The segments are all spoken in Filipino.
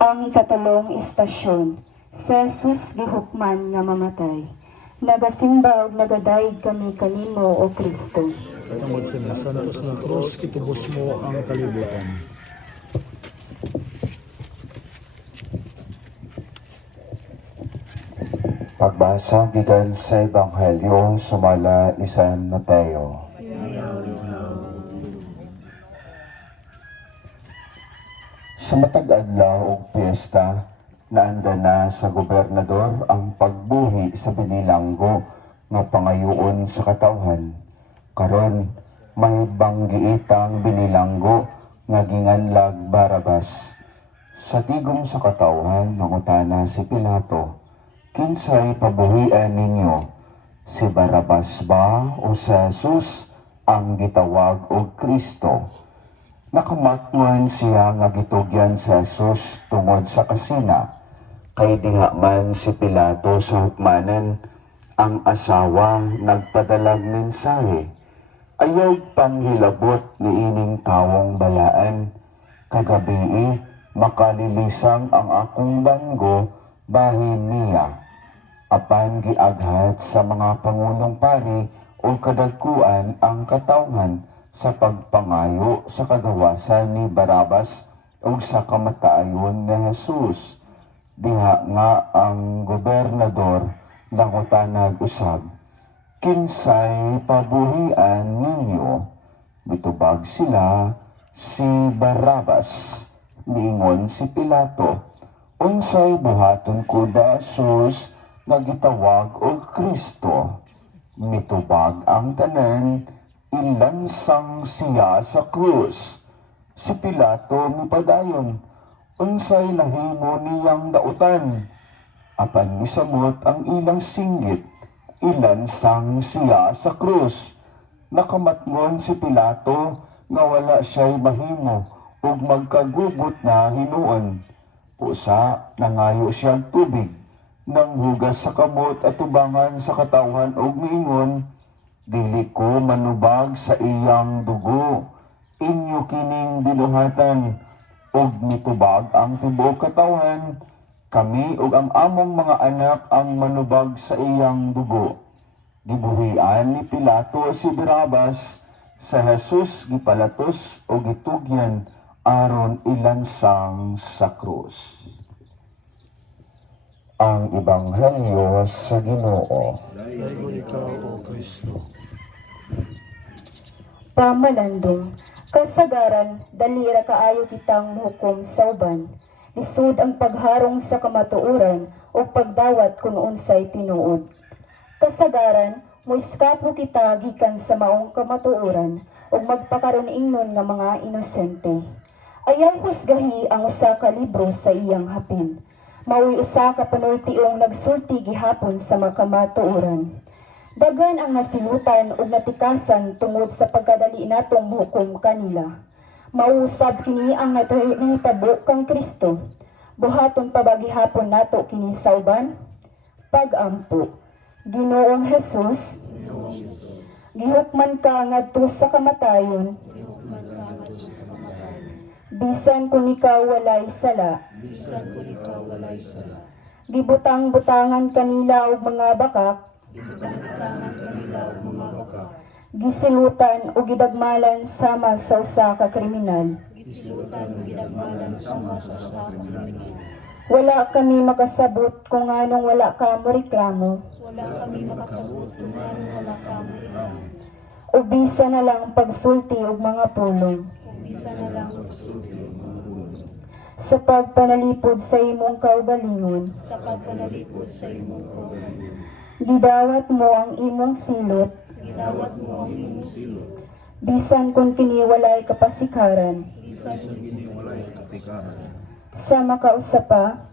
Ang ikatulong istasyon, si Jesus gihukman nga mamatay. Nagasimba ug nagadayeg kami kanimo o Kristo. Sa tungod sa nasantos ng krus, itubos mo ang kalibutan. Pagbasa gikan sa Ebanghelyo sumala ni San Mateo. Sa matag adlaw og piyesta, naanda na sa gobernador ang pagbuhi sa binilanggo nga pangayoon sa katawhan. Karon may banggiitang binilanggo nga ginganlag Barabas. Sa tigom sa katawhan nangutana si Pilato, "Kinsay pabuhian ninyo? Si Barabas ba o si Jesus ang gitawag og Kristo?" Nakamatngon siya nga gitugyan sa Jesus tungod sa kasina. Kay diha man si Pilato sa hukmanan, ang asawa nagpadalag mensahe. Ayaw panghilabot ni ining tawong balaan. Kagabi makalilisang ang akong banggo bahin niya. Apan giaghat sa mga pangunong pari o kadagkuan ang katawhan sa pagpangayo sa kagawasan ni Barabas o sa kamatayon ni Jesus. Diha nga ang gobernador nangutanag usab, "Kinsay pabuhian ninyo?" Mitubag sila, "Si Barabas." Niingon si Pilato, "Unsay buhaton ko da Jesus nga gitawag og Kristo?" Mitubag ang tanan, ilansang siya sa krus. Si Pilato mipadayon, "Unsay nahimo niyang dautan?" Apan misamot ang ilang singgit, ilansang siya sa krus. Nakamatngon si Pilato nga wala siya'y mahimo ug magkagubot na hinuon. Pusa, nangayo siyang tubig, nanghugas sa kamot at tubangan sa katawhan ug miingon, "Dili ko manubag sa iyang dugo, inyo kining binuhatan." Ug mitubag ang tibuok katawhan, "Kami ug ang among mga anak ang manubag sa iyang dugo." Gibuhian ni Pilato si Barabas, sa Jesus gipalatos o gitugyan aron ilansang sa krus. Ang Ebanghelyo sa Ginoo. Dayo ikaw o Kristo. Pamalandong, kasagaran, dalira kaayo kitang muhukom sa uban. Lisod ang pagharong sa kamatuoran o pagdawat kung unsay tinuod. Kasagaran, muiskapo kita gikan sa maong kamatuoran o magpakaroon ingnon nga mga inosente. Ayaw husgahi ang usa ka libro sa iyang hapin. Mao'y usa ka panultiong nagsulti gihapon sa makamatuoran. Dagan ang nasilutan ug natikasan tungod sa pagkadali natong muhukom kanila. Mausab kini ang nahitabo kang Kristo. Buhaton pa ba gihapon nato kini sa uban? Pag-ampo. Ginoong Jesus, gihukman ka ngadto sa kamatayon. Bisan kung ikaw walay sala. Gibutang-butangan kanila og mga bakak. Gisilutan o gidagmalan sama sa usa ka kriminal. Wala kami makasabot kung anong wala ka mo reklamo. O bisa na lang pagsulti og mga pulong. Sa pagpanalipod sa imong kaugalingon. Gidawat mo ang imong silot. Bisan kung kini walay kapasikaran. Sa makausapa,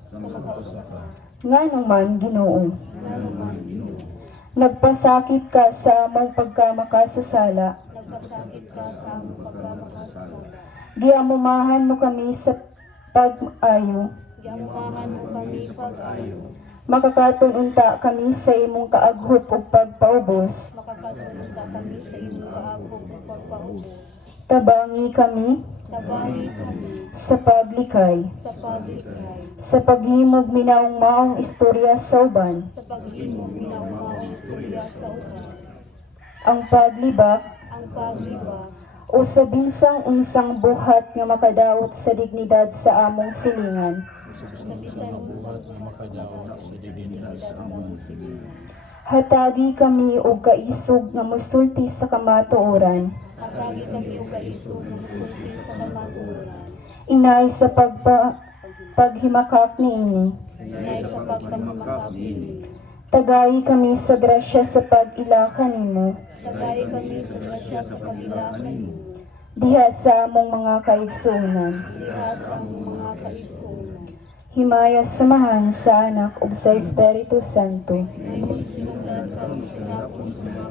nganong man Ginoo. Nagpasakit ka sa among pagkamakasasala. Giamumahan mo kami sa pag-ayo. Makakaton unta kami sa imong kaaghop ug pagpaubos. Tabangi kami tabangi kami sa paglikay, sa paglikay, sa paghimog minaong-maong istorya sa uban, sa paghimog minaumang istorya sa uban, ang paglibak ang paglibak, o sa binsang unsang buhat nga makadaot sa dignidad sa among silingan. sa bisan usang makadaot sa dignidad sa among silingan. Hatagi kami og kaisog nga mosulti sa kamatuoran, Hatagi kami og kaisog nga musulti sa kamatuoran, inay sa paghimakak niini. inay sa pagpamamakak nini. Tagay kami sa grasya sa pag-ila kanimo, Tagay kami sa grasya sa pag-ilakan mo, diha sa among mga kaigsuonan. diha sa among mga kaigsuonan. Himaya samahan sa anak ug sa Espiritu Santo. Ngayon sinugdan kami sa nakong sa mga